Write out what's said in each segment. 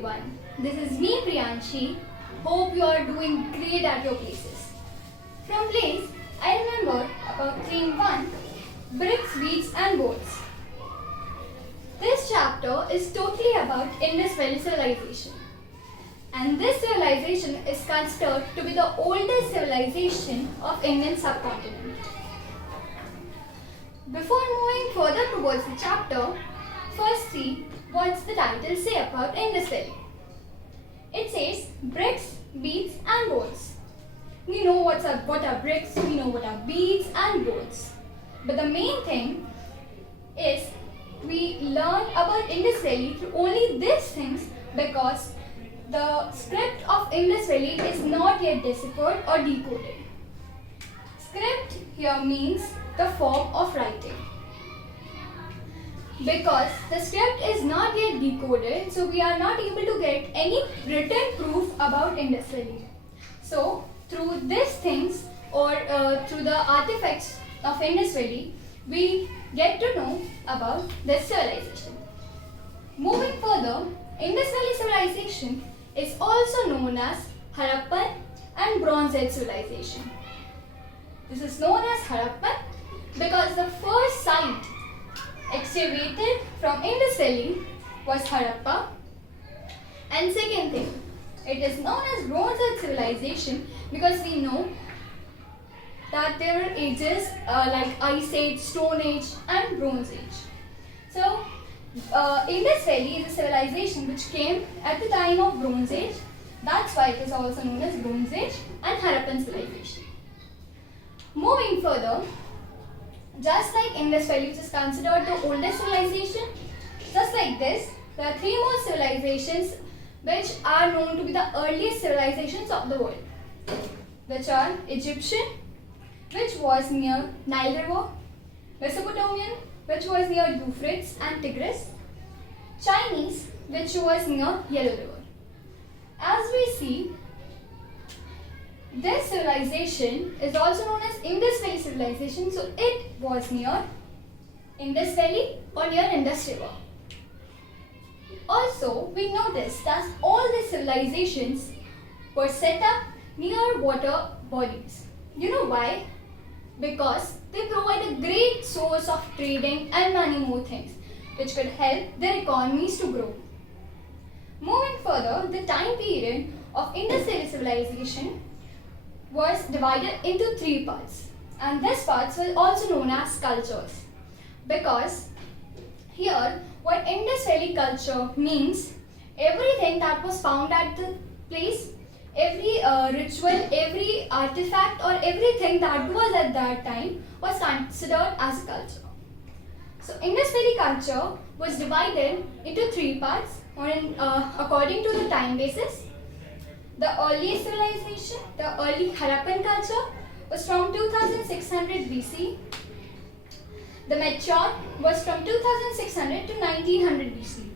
everyone. This is me Priyanshi. Hope you are doing great at your places. From place, I remember about theme 1, bricks, beads and boards. This chapter is totally about Indus Valley civilization. And this civilization is considered to be the oldest civilization of Indian subcontinent. Before moving further towards the chapter, first see what's the title say about Indus Valley. It says bricks, beads and boards. We know what are bricks, we know what are beads and boards. But the main thing is we learn about Indus Valley through only these things because the script of Indus Valley is not yet deciphered or decoded. Script here means the form of writing. Because the script is not yet decoded, so we are not able to get any written proof about Indus Valley. So through these things or through the artifacts of Indus Valley, we get to know about this civilization. Moving further, Indus Valley civilization is also known as Harappan and Bronze Age civilization. This is known as Harappan because the first site excavated from Indus Valley was Harappa. And second thing, it is known as Bronze Age civilization because we know that there were ages like Ice Age, Stone Age and Bronze Age. So Indus Valley is a civilization which came at the time of Bronze Age. That's why it is also known as Bronze Age and Harappan civilization. Moving further, just like Indus Valley, which is considered the oldest civilization, just like this, there are 3 more civilizations which are known to be the earliest civilizations of the world, which are Egyptian, which was near Nile River, Mesopotamian, which was near Euphrates and Tigris, Chinese, which was near Yellow River. As we see, this civilization is also known as Indus Valley civilization, so it was near Indus Valley or near Indus River. Also, we notice that all these civilizations were set up near water bodies. You know why? Because they provide a great source of trading and many more things which could help their economies to grow. Moving further, the time period of Indus Valley civilization was divided into 3 parts, and these parts were also known as cultures because here what Indus Valley culture means, everything that was found at the place, every ritual, every artifact or everything that was at that time was considered as a culture. So Indus Valley culture was divided into 3 parts or according to the time basis. The earliest civilization, the early Harappan culture, was from 2600 BC. The mature was from 2600 to 1900 BC.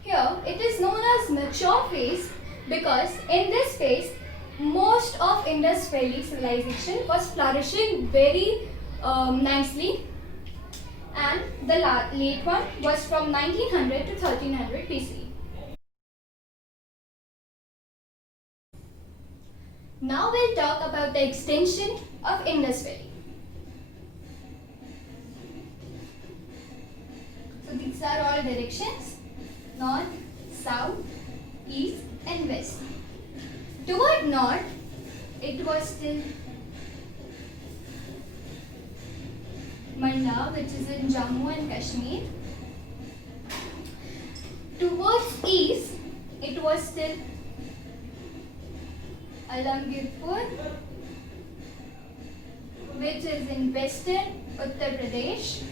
Here, it is known as mature phase because in this phase, most of Indus Valley civilization was flourishing very nicely, and the late one was from 1900 to 1300 BC. Now we'll talk about the extension of Indus Valley. So these are all directions: north, south, east and west. Toward north, it was still Manda, which is in Jammu and Kashmir. Towards east, it was still Alamgirpur, which is in western Uttar Pradesh.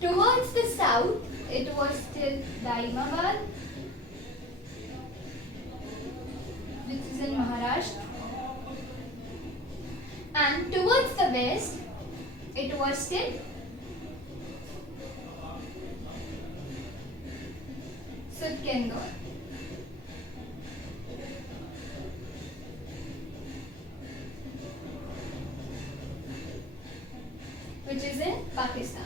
Towards the south, it was still Daimabad, which is in Maharashtra. And towards the west, it was still Sudh-Kendor. Which is in Pakistan.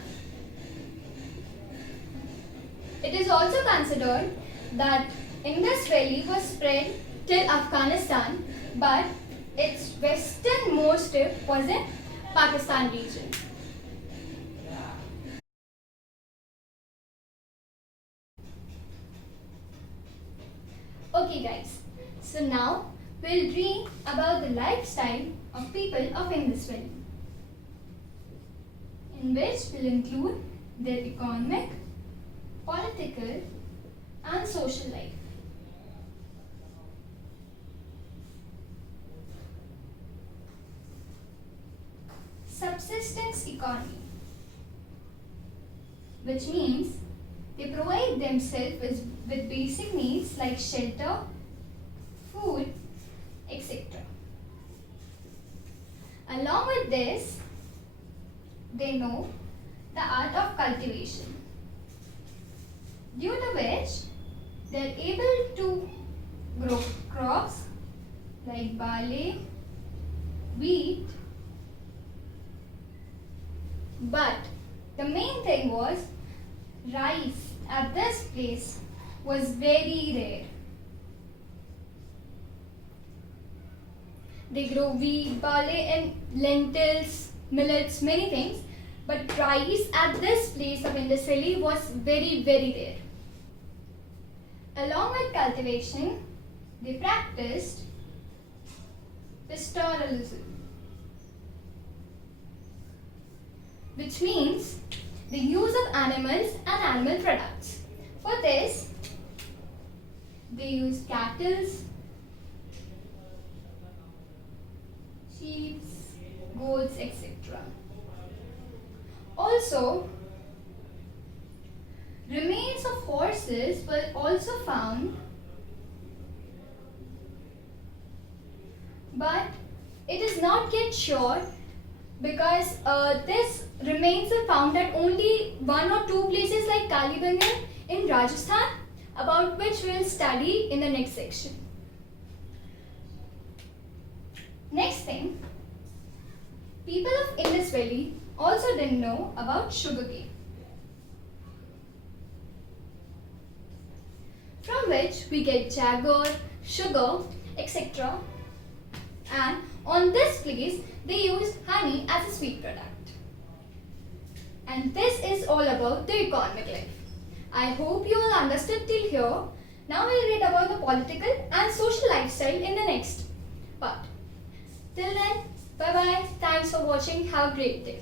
It is also considered that Indus Valley was spread till Afghanistan, but its westernmost tip was in Pakistan region. Okay guys, so now we'll read about the lifestyle of people of Indus Valley, in which will include their economic, political and social life. Subsistence economy, which means they provide themselves with basic needs like shelter, food, etc. Along with this, they know the art of cultivation, due to which they are able to grow crops like barley, wheat, but the main thing was rice at this place was very rare. They grow wheat, barley and lentils, millets, many things, but rice at this place of Indus Valley was very rare. Along with cultivation, they practiced pastoralism, which means the use of animals and animal products. For this, they use cattle, sheep, goats, etc. Also, remains of horses were also found, but it is not yet sure because this remains are found at only 1 or 2 places like Kalibangan in Rajasthan, about which we will study in the next section. Next thing, people of Indus Valley also didn't know about sugarcane, from which we get jaggery, sugar, etc. And on this place, they used honey as a sweet product. And this is all about the economic life. I hope you all understood till here. Now we'll read about the political and social lifestyle in the next part. Till then, bye bye. Thanks for watching. Have a great day.